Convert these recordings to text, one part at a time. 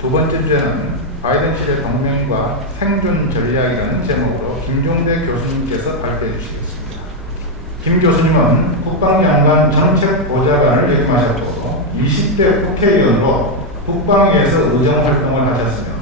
두 번째 주제는 바이든 시대 동맹과 생존 전략이라는 제목으로 김종대 교수님께서 발표해 주시겠습니다. 김 교수님은 국방장관 정책보좌관을 역임하셨고 20대 국회의원으로 국방위에서 의정활동을 하셨으며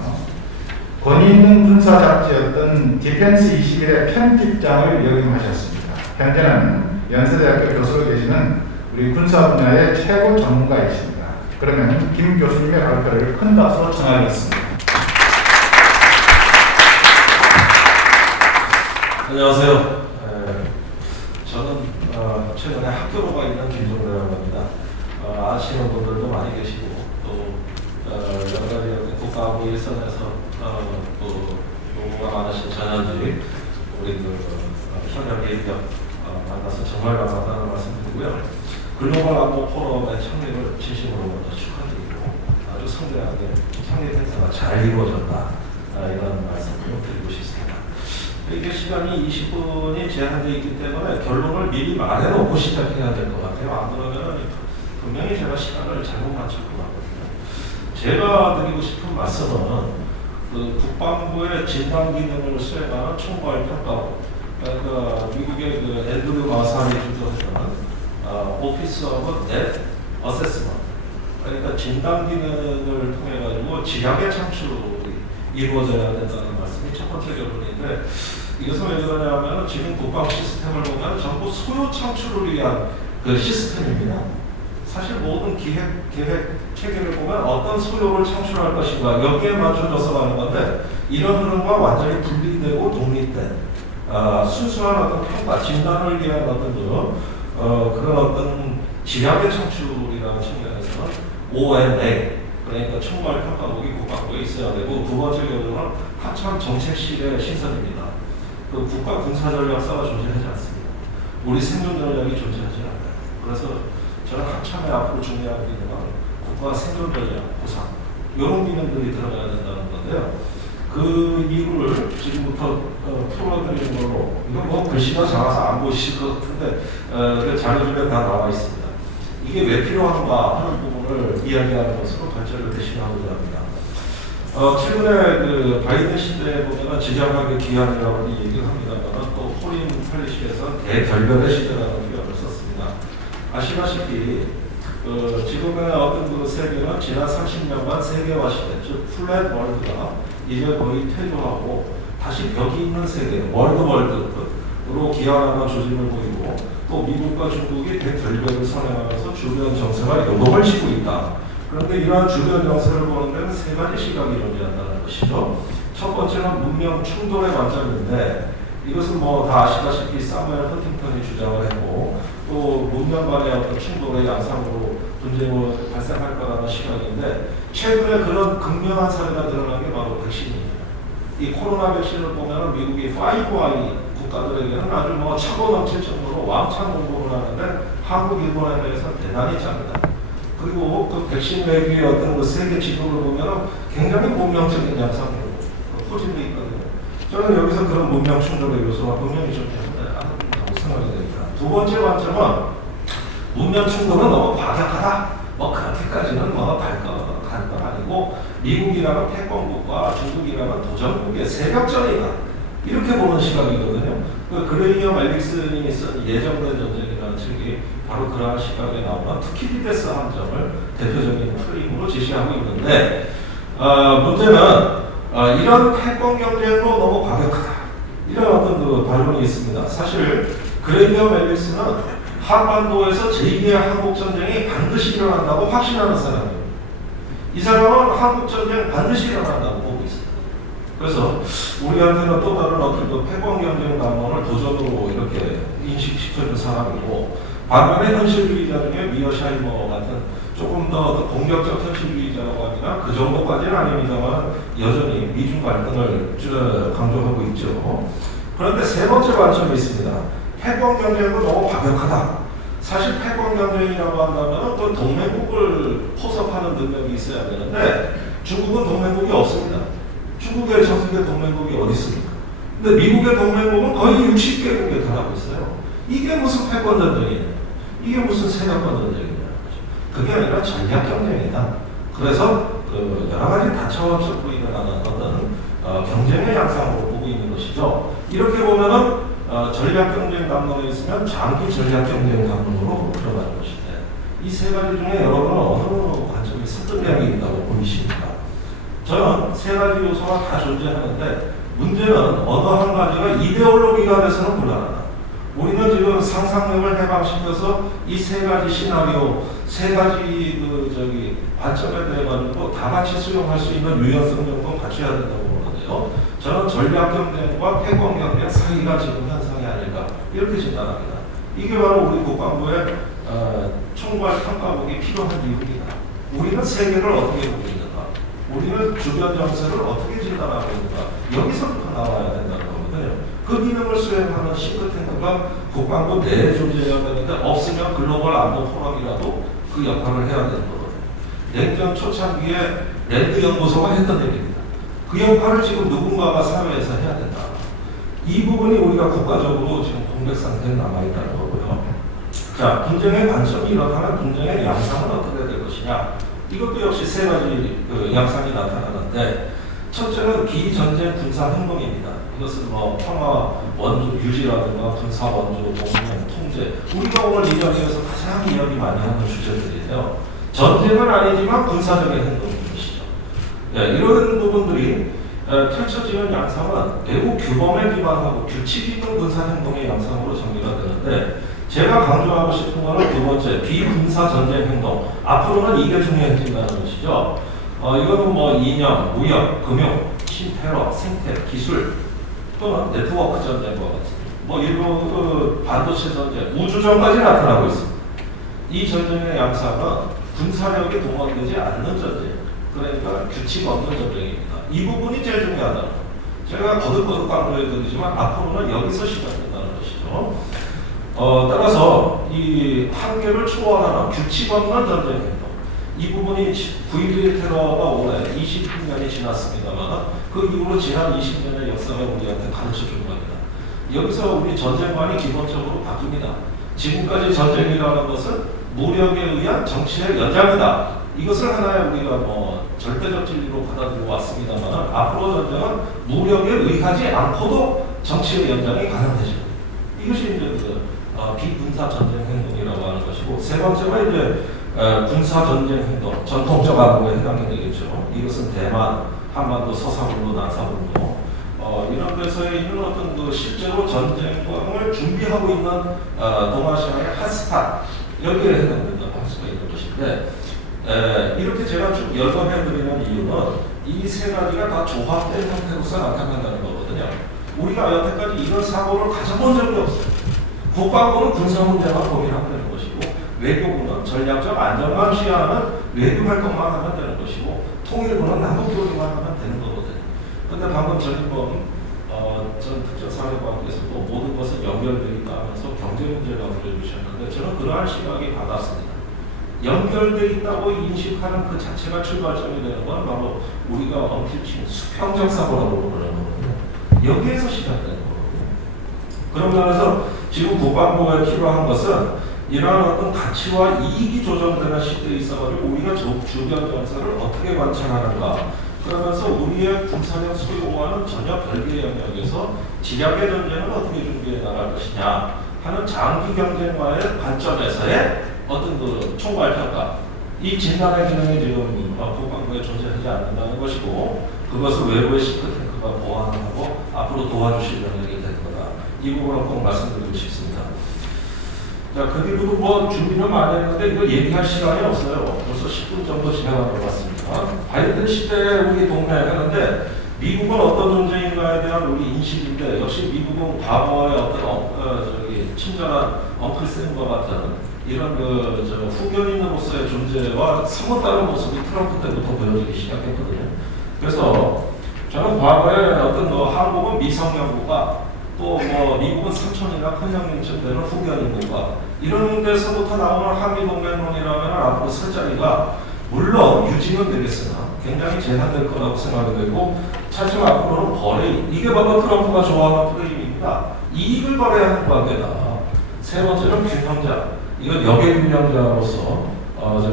권위 있는 군사 잡지였던 디펜스 21의 편집장을 역임하셨습니다. 현재는 연세대학교 교수로 계시는 우리 군사 분야의 최고 전문가이십니다. 그러면 김 교수님의 발표를 큰 박수로 청하겠습니다. 안녕하세요. 저는 최근에 학교로 가 있는 김종대라고 합니다. 아시는 분들도 많이 계시고 또 여러 가지 국가하고 일선에서 또 요구가 많으신 전현직 우리 현역 예비역 만나서 정말 감사하다는 말씀드리고요. 글로벌 안보 포럼의 창립을 진심으로 먼저 축하드리고 아주 성대하게 창립 행사가 잘 이루어졌다 이런 말씀을 드리고 싶습니다. 이게 시간이 20분이 제한되어 있기 때문에 결론을 미리 말해놓고 시작해야 될 것 같아요. 안 그러면 분명히 제가 시간을 잘못 맞출 것 같거든요. 제가 드리고 싶은 말씀은 그 국방부의 진단 기능을 수행하는 총괄 평가부, 그러니까 미국의 그 앤드류 마사리 주도했던 오피스 오브 넷 어세스먼트, 그러니까 진단 기능을 통해 가지고 지략의 창출이 이루어져야 된다는 말씀이 첫 번째 결론인데, 이것은 왜 그러냐면 지금 국방 시스템을 보면 전부 소요 창출을 위한 그 시스템입니다. 사실 모든 계획 체계를 보면 어떤 소요를 창출할 것인가 여기에 맞춰져서 가는 건데, 이런 흐름과 완전히 분리되고 독립된 순수한 어떤 평가, 진단을 위한 어떤 그런 어떤 지략의 창출이라는 측면에서는 ONA, 그러니까 총괄 평가국이 국방부에 있어야 되고, 두 번째 결론은 합참 정책실의 신설입니다. 그 국가 군사전략사가 존재하지 않습니다. 우리 생존 전략이 존재하지 않아요. 그래서 저는 합참에 앞으로 중요한 기능은 국가 생존 전략, 구상 이런 기능들이 들어가야 된다는 건데요. 그 이유를 지금부터 풀어드리는 걸로, 이건 뭐 글씨가 작아서 안 보이실 것 같은데 그 자료집에 다 나와 있습니다. 이게 왜 필요한가 하는 부분을 이야기하는 것으로 발전을 대신하고자 합니다. 최근에 그 바이든 시대에 보면 지정학의 기한이라고 얘기를 합니다만, 또 포린 펠리시에서 대결별의 시대라는 표현을 썼습니다. 아시다시피 지금의 어떤 그 세계는 지난 30년간 세계화 시대, 즉 플랫 월드가 이제 거의 퇴조하고 다시 벽이 있는 세계, 월드로 기한하는 조짐을 보이고, 또 미국과 중국이 대결별을 선행하면서 주변 정세가 요동을 치고 있다. 그런데 이러한 주변 정세를 보는 데는 세 가지 시각이 존재한다는 것이죠. 첫 번째는 문명 충돌의 관점인데, 이것은 뭐 다 아시다시피 사무엘 헌팅턴이 주장을 했고, 또 문명 간의 어떤 충돌의 양상으로 분쟁이 발생할 거라는 시각인데, 최근에 그런 극명한 사례가 드러난 게 바로 백신입니다. 이 코로나 백신을 보면 미국이 5I 국가들에게는 아주 뭐 차고 넘칠 정도로 왕창 공급을 하는데, 한국, 일본에 대해서는 대단히 작다. 그리고 그 백신 외교의 어떤 그 세계 지도를 보면 굉장히 문명적인 양상으로 포진되어 있거든요. 저는 여기서 그런 문명 충돌의 요소가 분명히 존재한다고 생각이 됩니다. 두 번째 관점은 문명 충돌은 너무 과격하다. 뭐 그렇게까지는 뭐 갈 건 아니고, 미국이라는 패권국과 중국이라는 도전국의 세력전이다. 이렇게 보는 시각이거든요. 그 그레이엄 엘릭슨이 쓴 예정된 전쟁이라는 책이 바로 그러한 시각에 나오는 투키디데스 함정을 대표적인 프레임으로 제시하고 있는데, 문제는 이런 패권 경쟁으로 너무 과격하다, 이런 어떤 그 반론이 있습니다. 사실 그레이엄 엘릭슨은 한반도에서 제2의 한국전쟁이 반드시 일어난다고 확신하는 사람이에요. 이 사람은 한국전쟁 반드시 일어난다고 보고 있습니다. 그래서 우리한테는 또 다른 어떤 그 패권 경쟁 담론을 도전으로 이렇게 인식시켜준 사람이고, 반면에 현실주의자 중에 미어샤이머 같은 조금 더 공격적 현실주의자라고 하면 그 정도까지는 아닙니다만 여전히 미중 갈등을 강조하고 있죠. 그런데 세 번째 관점이 있습니다. 패권 경쟁도 너무 과격하다. 사실 패권 경쟁이라고 한다면 또 동맹국을 포섭하는 능력이 있어야 되는데, 중국은 동맹국이 없습니다. 중국의 전 세계 동맹국이 어디 있습니까? 근데 미국의 동맹국은 거의 60개국에 달하고 있어요. 이게 무슨 패권 전쟁이냐? 이게 무슨 세력권 전쟁이냐? 그게 아니라 전략 경쟁이다. 그래서 그 여러 가지 다차원적으로 일어나는 어떤 경쟁의 양상으로 보고 있는 것이죠. 이렇게 보면은 전략 경쟁 감독에 있으면 장기 전략 경쟁 감독으로 들어가는 것인데 이 세 가지 중에 여러분은 어느 관점이 선택력이 있다고 보이십니까? 저는 세 가지 요소가 다 존재하는데 문제는 어느 한 가지가 이데올로기가 돼서는 곤란하다. 우리는 지금 상상력을 해방시켜서 이 세 가지 시나리오, 세 가지 관점에 대해 가지고 다 같이 수용할 수 있는 유연성 정도는 갖춰야 된다고 보는데요. 저는 전략 경쟁과 태권 경쟁 사이가 지금 현상이 아닐까 이렇게 진단합니다. 이게 바로 우리 국방부의 총괄 평가국이 필요한 이유입니다. 우리는 세계를 어떻게 보고 있는가? 우리는 주변 정세를 어떻게 진단하고 있는가? 여기서부터 나와야 된다는 거거든요. 그 기능을 수행하는 싱크탱크가 국방부 내에 존재해야 되는데 없으면 글로벌 안보 포럼이라도 그 역할을 해야 되는 거거든요. 냉전 초창기에 랜드 연구소가 했던 얘기입니다. 그 역할을 지금 누군가가 사회에서 해야 된다. 이 부분이 우리가 국가적으로 지금 공백 상태에 남아있다는 거고요. 자, 분쟁의 관점이 이렇다면 분쟁의 양상은 어떻게 될 것이냐? 이것도 역시 세 가지 양상이 나타나는데 첫째는 비전쟁 군사 행동입니다. 이것은 뭐 평화 원조 유지라든가 군사 원조 동맹 통제 우리가 오늘 이 자리에서 가장 이야기 많이 하는 주제들이에요. 전쟁은 아니지만 군사적인 행동인 것이죠. 예, 이런 부분들이 펼쳐지는 양상은 매우 규범에 기반하고 규칙 있는 군사 행동의 양상으로 정리가 되는데 제가 강조하고 싶은 것은 두 번째 비군사 전쟁 행동. 앞으로는 이게 중요해진다는 것이죠. 이거는 뭐 이념, 무역, 금융, 신테러, 생태, 기술 또는 네트워크 전쟁과 같은 뭐 일부 반도체 전쟁, 우주전까지 나타나고 있습니다. 이 전쟁의 양상은 군사력이 동원되지 않는 전쟁, 그러니까 규칙 없는 전쟁입니다. 이 부분이 제일 중요하다. 제가 거듭거듭 강조해드리지만 앞으로는 여기서 시작된다는 것이죠. 따라서 이 한계를 초월하는 규칙 없는 전쟁 행동, 이 부분이 9.11 테러가 올해 20년이 지났습니다만 그 이후로 지난 20년의 역사가 우리한테 가르쳐준 겁니다. 여기서 우리 전쟁관이 기본적으로 바뀝니다. 지금까지 전쟁이라는 것은 무력에 의한 정치의 연장이다. 이것을 하나의 우리가 뭐 절대적 진리로 받아들여 왔습니다만 앞으로 전쟁은 무력에 의하지 않고도 정치의 연장이 가능해집니다. 이것이 이제 비군사 전쟁 행동이라고 하는 것이고 세 번째가 이제 군사 전쟁 행동, 전통적 안보에 해당이 되겠죠. 이것은 대만, 한반도, 서사분도, 남사분도 이런 데서에 있는 어떤 실제로 전쟁을 준비하고 있는 동아시아의 핫스팟 여기에 해당된다고 할 수가 있는 것인데 이렇게 제가 쭉 열거해드리는 이유는 이 세 가지가 다 조합된 형태로서 나타난다는 거거든요. 우리가 여태까지 이런 사고를 가져본 적이 없어요. 국방부는 군사 문제만 고민하면 되는 것이고 외교부는 전략적 안정만 취하는 외교 활동만 하면 되는 것이고 통일부는 남북 교류만 하면 되는 거거든요. 그런데 방금 전임범 전 특전사령관께서도 모든 것은 연결되어 있다 하면서 경제 문제라고 들려주셨는데 저는 그러한 시각이 받았습니다. 연결되어 있다고 인식하는 그 자체가 출발점이 되는 건 바로 우리가 엄필친 수평적 사고라고 그러는 거거든요. 여기에서 시작되는 거거든요. 그런 면에서 지금 국방부가 필요한 것은 이러한 어떤 가치와 이익이 조정되는 시대에 있어가지고 우리가 주변 정세를 어떻게 관찰하는가 그러면서 우리의 군사력 소유와는 전혀 별개의 영역에서 지략의 전쟁을 어떻게 준비해 나갈 것이냐 하는 장기 경쟁과의 관점에서의 어떤 그 총괄평가 이 진단의 기능이 지금 국방부에 존재하지 않는다는 것이고 그것을 외부의 싱크탱크가 보완하고 앞으로 도와주실 영역이 될 거다. 이 부분을 꼭 말씀드리고 싶습니다. 자, 그 뒤로도 뭐 준비는 많이 했는데 이거 얘기할 시간이 없어요. 벌써 10분 정도 지나간 것 같습니다. 바이든 시대에 우리 동맹하는데 미국은 어떤 존재인가에 대한 우리 인식인데 역시 미국은 과거의 어떤 친절한 엉클쌤과 같은 이런 후견인으로서의 존재와 사뭇 다른 모습이 트럼프 때부터 보여지기 시작했거든요. 그래서 저는 과거에 어떤 한국은 미성년국가 또 뭐 미국은 삼촌이나 큰형님쯤 되는 후견인국가 이런 데서부터 나오는 한미동맹론이라면 앞으로 설 자리가 물론 유지는 되겠으나 굉장히 제한될 거라고 생각이 되고 차츰 앞으로는 거래 이게 바로 트럼프가 좋아하는 프레임입니다. 이익을 거래해야 하는 관계다. 세 번째는 균형자. 이건 역의 균형자로서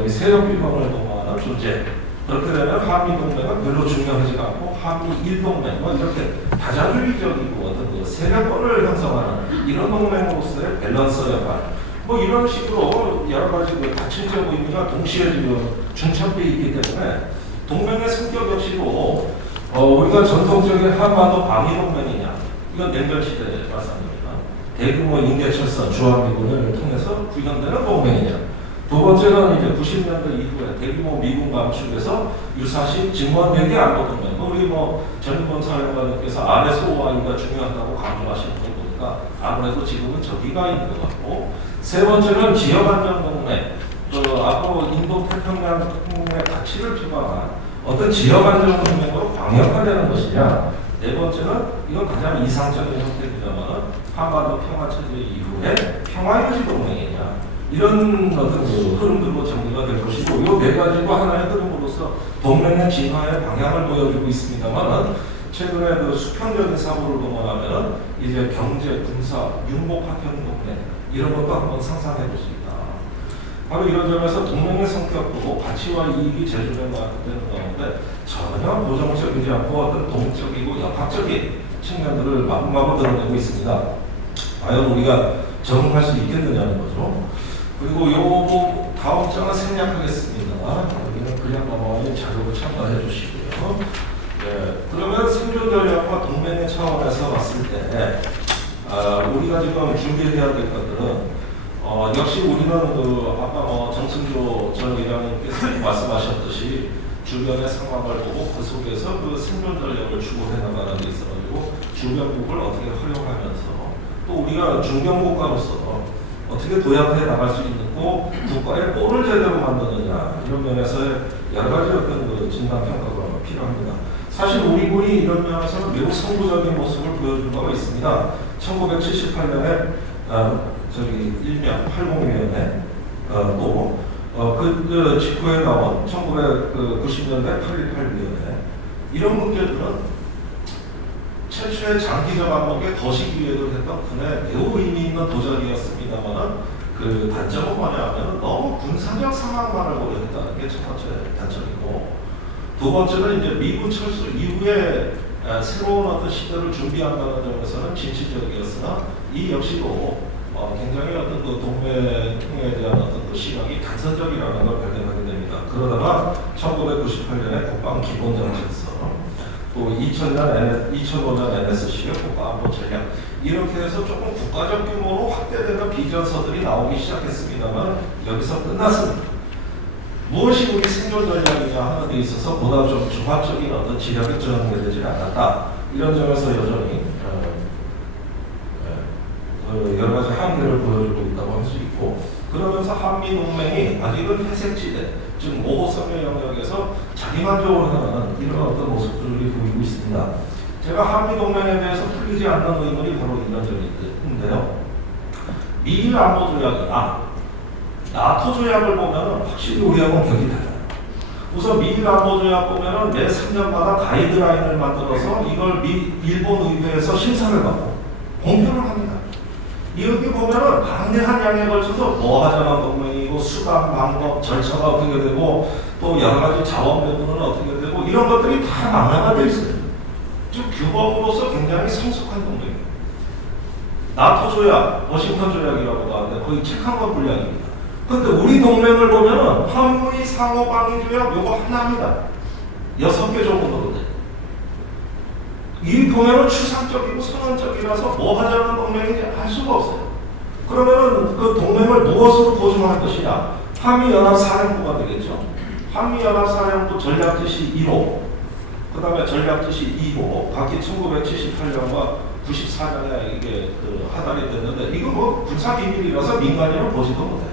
세력 균형을 동반하는 존재. 그렇게 되면 한미 동맹은 별로 중요하지가 않고 한미 일동맹 뭐 이렇게 다자주의적이고 어떤 그 세력권을 형성하는 이런 동맹으로서의 밸런서 역할 뭐 이런 식으로 여러 가지 그 다층적 의미가 동시에 지금 중첩돼 있기 때문에 동맹의 성격 역시도 우리가 전통적인 한반도 방위 동맹이냐 이건 냉전 시대 말씀입니다. 대규모 인계철선 주한미군을 통해서 구현되는 동맹이냐. 두 번째는 이제 90년대 이후에 대규모 미군 감축에서 유사시 증원되기 안보동맹. 우리 뭐 전인권 사령관님께서 RSOI가 중요하다고 강조하시는 걸 보니까 아무래도 지금은 저기가 있는 것 같고, 세 번째는 지역안전동맹. 앞으로 인도 태평양의 가치를 표방한 어떤 지역안전동맹으로 광역화되는 것이냐. 네 번째는 이건 가장 이상적인 형태입니다만 한반도 평화체제 이후에 평화유지 동맹이냐. 이런 어떤 그 흐름들로 정리가 될 것이고, 이 네 가지도 하나의 흐름으로서 동맹의 진화의 방향을 보여주고 있습니다만, 최근에 그 수평적인 사고를 동원하면 이제 경제, 군사, 융복합형 동맹 이런 것도 한번 상상해 볼 수 있다. 바로 이런 점에서 동맹의 성격도 가치와 이익이 재조정되는 가운데 전혀 고정적이지 않고 어떤 동적이고 역학적인 측면들을 마구마구 드러내고 있습니다. 과연 우리가 적응할 수 있겠느냐는 거죠. 그리고 요 다음 장은 생략하겠습니다. 여기는 그냥 넘어가니 자료를 참고해 주시고요. 네, 그러면 생존 전략과 동맹의 차원에서 봤을 때 우리가 지금 준비해야 될 것들은 역시 우리는 그 아까 정승조 전 의장님께서 말씀하셨듯이 주변의 상황을 보고 그 속에서 그 생존 전략을 추구해 나가는 데 있어가지고 주변국을 어떻게 활용하면서 또 우리가 중견국가로서 어떻게 도약해 나갈 수 있고 국가의 꼴을 제대로 만드느냐 이런 면에서의 여러 가지 어떤 그 진단 평가가 필요합니다. 사실 우리 군이 이런 면에서는 매우 선구적인 모습을 보여준 바가 있습니다. 1978년에 일명 80위원회 그 직후에 나온 1990년대 8.18위원회 이런 문제들은 최초의 장기적 안목에 거시기 위해도 했던 군의 매우 의미 있는 도전이었습니다만 그 단점은 뭐냐면 너무 군사적 상황만을 고려했다는 게 첫 번째 단점이고, 두 번째는 이제 미군 철수 이후에 새로운 어떤 시대를 준비한다는 점에서는 진취적이었으나 이 역시도 굉장히 어떤 그 동맹에 대한 어떤 그 시각이 간선적이라는 걸 발견하게 됩니다. 그러다가 1998년에 국방기본정책서 또 2005년 NSC의 국가안보 전략 이렇게 해서 조금 국가적 규모로 확대되는 비전서들이 나오기 시작했습니다만 여기서 끝났습니다. 무엇이 우리 생존 전략이냐 하는 데 있어서 보다 좀 종합적인 어떤 지략이 정해되지 않았다. 이런 점에서 여전히 여러 가지 한계를 보여주고 있다고 할 수 있고, 그러면서 한미 동맹이 아직은 회색지대, 즉 5호선의 영역에서 자기만족으로 하는 이런 어떤 모습들을 보이고 있습니다. 제가 한미 동맹에 대해서 풀리지 않는 의문이 바로 이런 점인데요. 미일 안보 조약이나 나토 조약을 보면 확실히 우리하고는 격이 달라요. 우선 미일 안보 조약 보면 매 3년마다 가이드라인을 만들어서 이걸 일본 의회에서 심사를 받고 공표를 합니다. 여기 보면은 방대한 양에 걸쳐서 뭐 하자는 동맹이고 수단, 방법, 절차가 어떻게 되고 또 여러 가지 자원 배분은 어떻게 되고 이런 것들이 다 망라가 되어 있어요. 즉 규범으로서 굉장히 성숙한 동맹이에요. 나토 조약, 워싱턴 조약이라고도 하는데 거의 책 한 권 분량입니다. 근데 우리 동맹을 보면은 한미 상호 방위 조약 요거 하나입니다. 6개 정도로 돼. 이 보면은 추상적이고 선언적이라서 뭐 하자는 동맹인지 알 수가 없어요. 그러면은 그 동맹을 무엇으로 보증할 것이냐? 한미연합사령부가 되겠죠. 한미연합사령부 전략지시 1호, 그 다음에 전략지시 2호, 각기 1978년과 94년에 이게 하달이 됐는데 이거 뭐 군사기밀이라서 민간인은 보지도 못해요.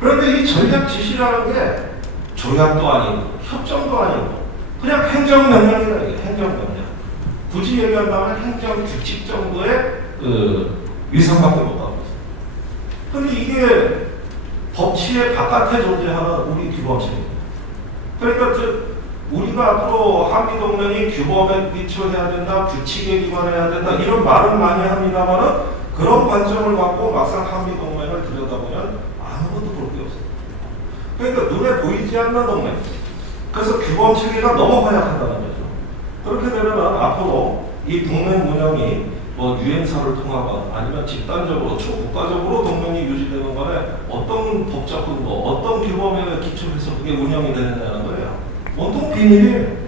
그런데 이 전략지시라는 게 조약도 아니고 협정도 아니고 그냥 행정명령이다. 이게 행정명령. 굳이 얘기한다면 행정규칙 정도의 위상밖에 못 하고 있습니다. 그런데 이게 법치의 바깥에 존재하는 우리 규범식입니다. 그러니까 우리가 앞으로 한미동맹이 규범에 기초해야 된다, 규칙에 기반해야 된다 이런 말은 많이 합니다만 그런 관점을 갖고 막상 한미동맹을 들여다보면 아무것도 볼 게 없어요. 그러니까 눈에 보이지 않는 동맹, 그래서 규범 체계가 너무 허약하다는 거죠. 그렇게 되면 앞으로 이 동맹 운영이 뭐 유엔사를 통하거나 아니면 집단적으로 초국가적으로 동맹이 유지되는 간에 어떤 법적 근거, 어떤 규범에 기초해서 그게 운영이 되느냐는 거예요. 온통 비밀이에요.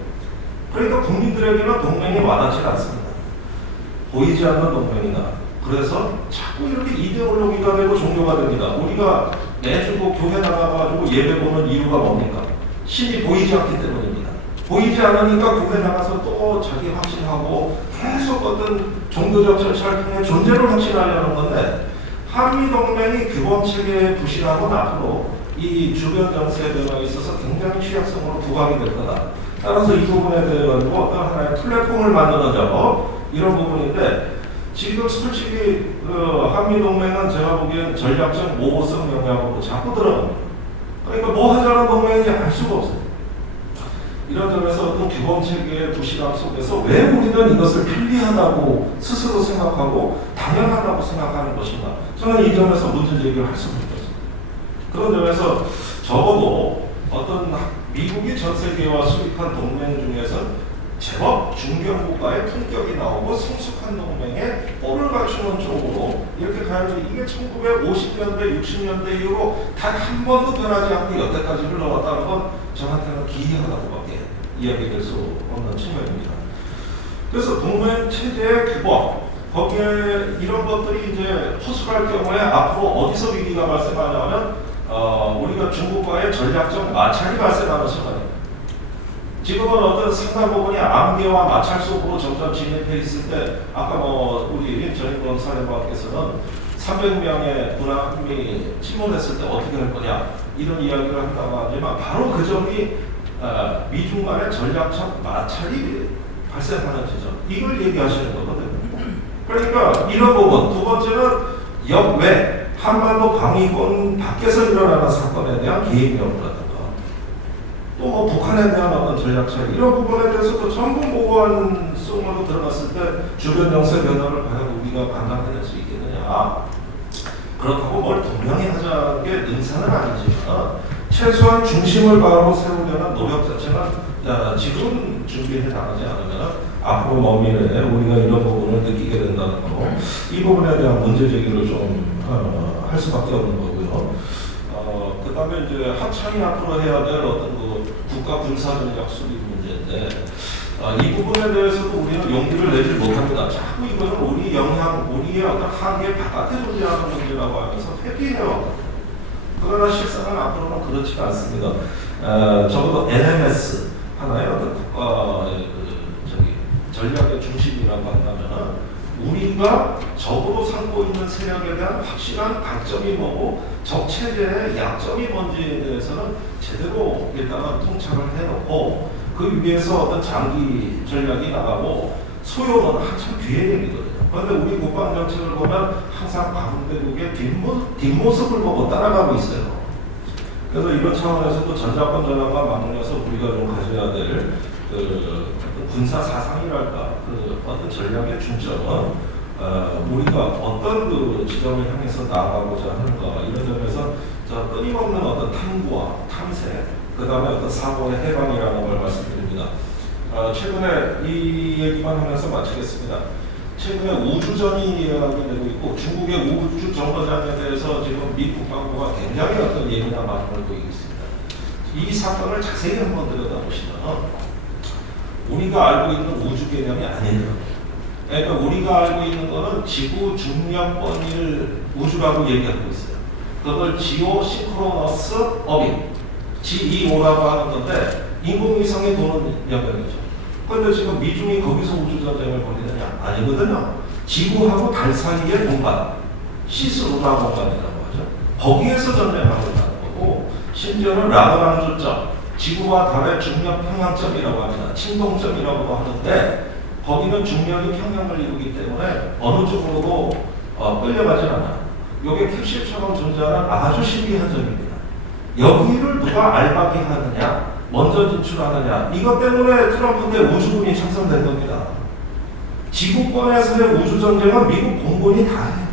그러니까 국민들에게는 동맹이 와닿지 않습니다. 보이지 않는 동맹이나 그래서 자꾸 이렇게 이데올로기가 되고 종교가 됩니다. 우리가 매주 교회 나가가지고 예배 보는 이유가 뭡니까? 신이 보이지 않기 때문입니다. 보이지 않으니까 교회 나가서 또 자기 확신하고 계속 어떤 종교적 절차를 통해 존재를 확신하려는 건데 한미동맹이 규범체계에 부실하고 앞으로 이 주변 정세 변화에 있어서 굉장히 취약성으로 부각이 될 거다. 따라서 이 부분에 대해 가지고 어떤 하나의 플랫폼을 만드는 작업 이런 부분인데 지금 솔직히 한미동맹은 제가 보기엔 전략적 모호성 영향으로 자꾸 들어갑니다. 그러니까 뭐 하자는 동맹인지 알 수가 없어요. 이런 점에서 어떤 규범체계의 부실함 속에서 왜 우리는 이것을 편리하다고 스스로 생각하고 당연하다고 생각하는 것인가? 저는 이 점에서 문제 제기를 할 수가 없습니다. 그런 점에서 적어도 어떤 미국이 전 세계와 수립한 동맹 중에서 제법 중견국가의 품격이 나오고 성숙한 동맹에 뽀를 갖추는 쪽으로 이렇게 가야 돼. 이게 1950년대, 60년대 이후로 단 한 번도 변하지 않고 여태까지 흘러왔다는 건 저한테는 기이하다고밖에 이야기될 수 없는 측면입니다. 그래서 동맹 체제의 규범, 거기에 이런 것들이 이제 허술할 경우에 앞으로 어디서 위기가 발생하냐면 우리가 중국과의 전략적 마찰이 발생하는 순간입니다. 지금은 어떤 상당 부분이 암계와 마찰 속으로 점점 진입해 있을 때 아까 우리 전인권 사령관께서는 300명의 군함 한미 침몰했을 때 어떻게 할 거냐 이런 이야기를 한다고 하지만 바로 그 점이 미중 간의 전략적 마찰이 발생하는 지점 이걸 얘기하시는 거거든요. 그러니까 이런 부분 두 번째는 역외 한반도 방위권 밖에서 일어나는 사건에 대한 개입 여부라든가 또 북한에 대한 어떤 전략 차이 이런 부분에 대해서도 전부 모호한 속으로 들어갔을 때 주변 정세 변화를 과연 우리가 감당해낼 수 있겠느냐. 그렇다고 뭘 분명히 하자는 게 능사는 아니지만 최소한 중심을 바로 세우려는 노력 자체는 지금 준비해 나가지 않으면 앞으로 먼 미래에 우리가 이런 부분을 느끼게 된다는 거 이 부분에 대한 문제 제기를 좀 할 수밖에 없는 거고요. 그 다음에 이제 합창이 앞으로 해야 될 어떤 그 국가 군사전략 수립 문제인데 이 부분에 대해서도 우리는 용기를 내지 못합니다. 자꾸 이거는 우리 영향, 우리의 어떤 한계 바깥에 존재하는 문제라고 하면서 회피해요. 그러나 실상은 앞으로는 그렇지가 않습니다. 적어도 NMS 하나의 어떤 전략의 중심이라고 한다면 우리가 적으로 삼고 있는 세력에 대한 확실한 강점이 뭐고 적 체제의 약점이 뭔지에 대해서는 제대로 일단은 통찰을 해놓고 그 위에서 어떤 장기 전략이 나가고 소요는 한참 뒤에 얘기거든요. 그런데 우리 국방 정책을 보면 항상 강대국의 뒷모습을 보고 따라가고 있어요. 그래서 이런 차원에서도 전자권 전략과 맞물려서 우리가 좀 가져야 될 군사 사상이랄까 어떤 전략의 중점은 우리가 어떤 그 지점을 향해서 나아가고자 하는가 이런 점에서 끊임없는 어떤 탐구와 탐색 그 다음에 어떤 사고의 해방이라는 걸 말씀드립니다. 최근에 이 얘기만 하면서 마치겠습니다. 최근에 우주전이 이야기 되고 있고 중국의 우주 정거장에 대해서 지금 미 국방부가 굉장히 어떤 예민한 반응을 보이고 있습니다. 이 사건을 자세히 한번 들여다보시면 우리가 알고 있는 우주 개념이 아니에요. 그러니까 우리가 알고 있는 거는 지구 중력권일 우주라고 얘기하고 있어요. 그걸 지오 싱크로너스 어빗, GEO라고 하는 건데 인공위성이 도는 영역이죠. 그런데 지금 미중이 거기서 우주전쟁을 벌이느냐? 아니거든요. 지구하고 달 사이의 공간, 시스루나 공간이라고 하죠. 거기에서 전쟁하고 있다는 거고 심지어는 라그랑주점, 지구와 달의 중력 평양점이라고 합니다. 침동점이라고도 하는데 거기는 중력이 평양을 이루기 때문에 어느 쪽으로도 끌려가지 않아요. 이게 캡슐처럼 존재하는 아주 신비한 점입니다. 여기를 누가 알박이하느냐, 먼저 진출하느냐 이것 때문에 트럼프 때 우주군이 창설된 겁니다. 지구권에서의 우주전쟁은 미국 공군이 다 해요.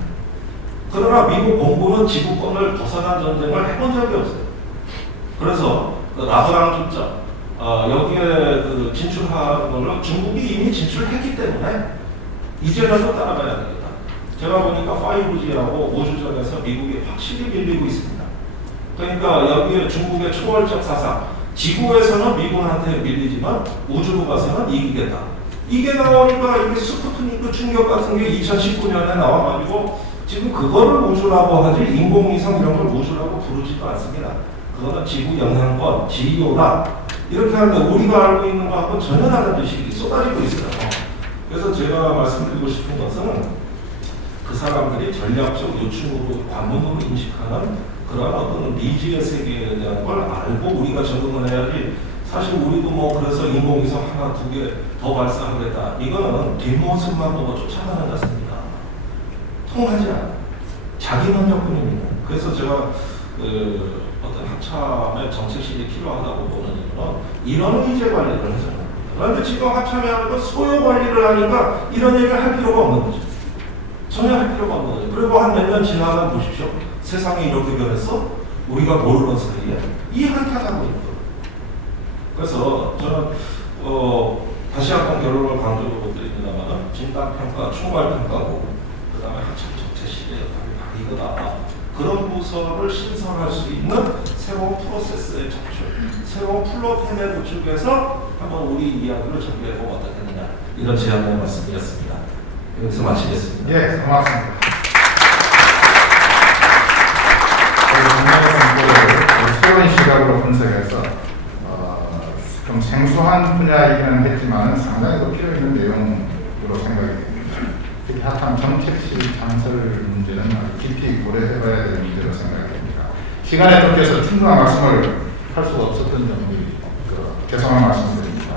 그러나 미국 공군은 지구권을 벗어난 전쟁을 해본 적이 없어요. 그래서 라그랑주점, 여기에 그 진출하는 걸로 중국이 이미 진출했기 때문에 이제는 또 따라가야 되겠다. 제가 보니까 5G하고 우주전에서 미국이 확실히 밀리고 있습니다. 그러니까 여기에 중국의 초월적 사상, 지구에서는 미국한테 밀리지만 우주로 가서는 이기겠다. 이게 나오니까 이게 스푸트니크 충격 같은 게 2019년에 나와가지고 지금 그거를 우주라고 하지 인공위성 이런 걸 우주라고 부르지도 않습니다. 그거는 지구 영향권, GEO다. 이렇게 하는데 우리가 알고 있는 거하고 전혀 다른 지식이 쏟아지고 있어요. 그래서 제가 말씀드리고 싶은 것은 그 사람들이 전략적 요충으로 관문으로 인식하는 그런 어떤 니즈의 세계에 대한 걸 알고 우리가 적응을 해야지. 사실 우리도 뭐 그래서 인공위성 하나 두 개 더 발사하겠다. 이거는 뒷모습만 보고 쫓아가는 것입니다. 통하지 않아. 자기 만족뿐입니다. 그래서 제가 어떤 합참의 정책실이 필요하다고 보는 이유는 이런 의제 관리를 해서 그런데 지금 합참이 하는 건 소요 관리를 하니까 이런 얘기를 할 필요가 없는 거죠. 전혀 할 필요가 없는 거죠. 그리고 한 몇 년 지나면 보십시오. 세상이 이렇게 변했어? 우리가 모르는 사이에 이 한타자고 있는 거예요. 그래서 저는 다시 한번 결론을 강조를 드립니다만 진단평가, 총괄평가고 그 다음에 합참 정책실의 역할이 이거다. 그런 부서를 신설할 수 있는 새로운 프로세스의 적출, 새로운 플로템의 구축에서 한번 우리 이야기를 전개해보면 어떻겠느냐 이런 제안의 말씀이었습니다. 여기서 마치겠습니다. 예, 고맙습니다. 새로운 시각으로 분석해서 좀 생소한 분야이기는 했지만 상당히 또 필요 있는 내용으로 생각이 됩니다. 특히 합참 정책실 창설 문제는 아주 깊이 고려해봐야 될 문제로 생각이 됩니다. 시간에 쫓겨서 충분한 말씀을 할 수가 없었던 점이 죄송한 말씀드립니다.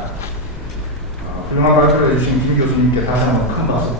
훌륭한 발표를 해주신 김 교수님께 다시 한번 큰 박수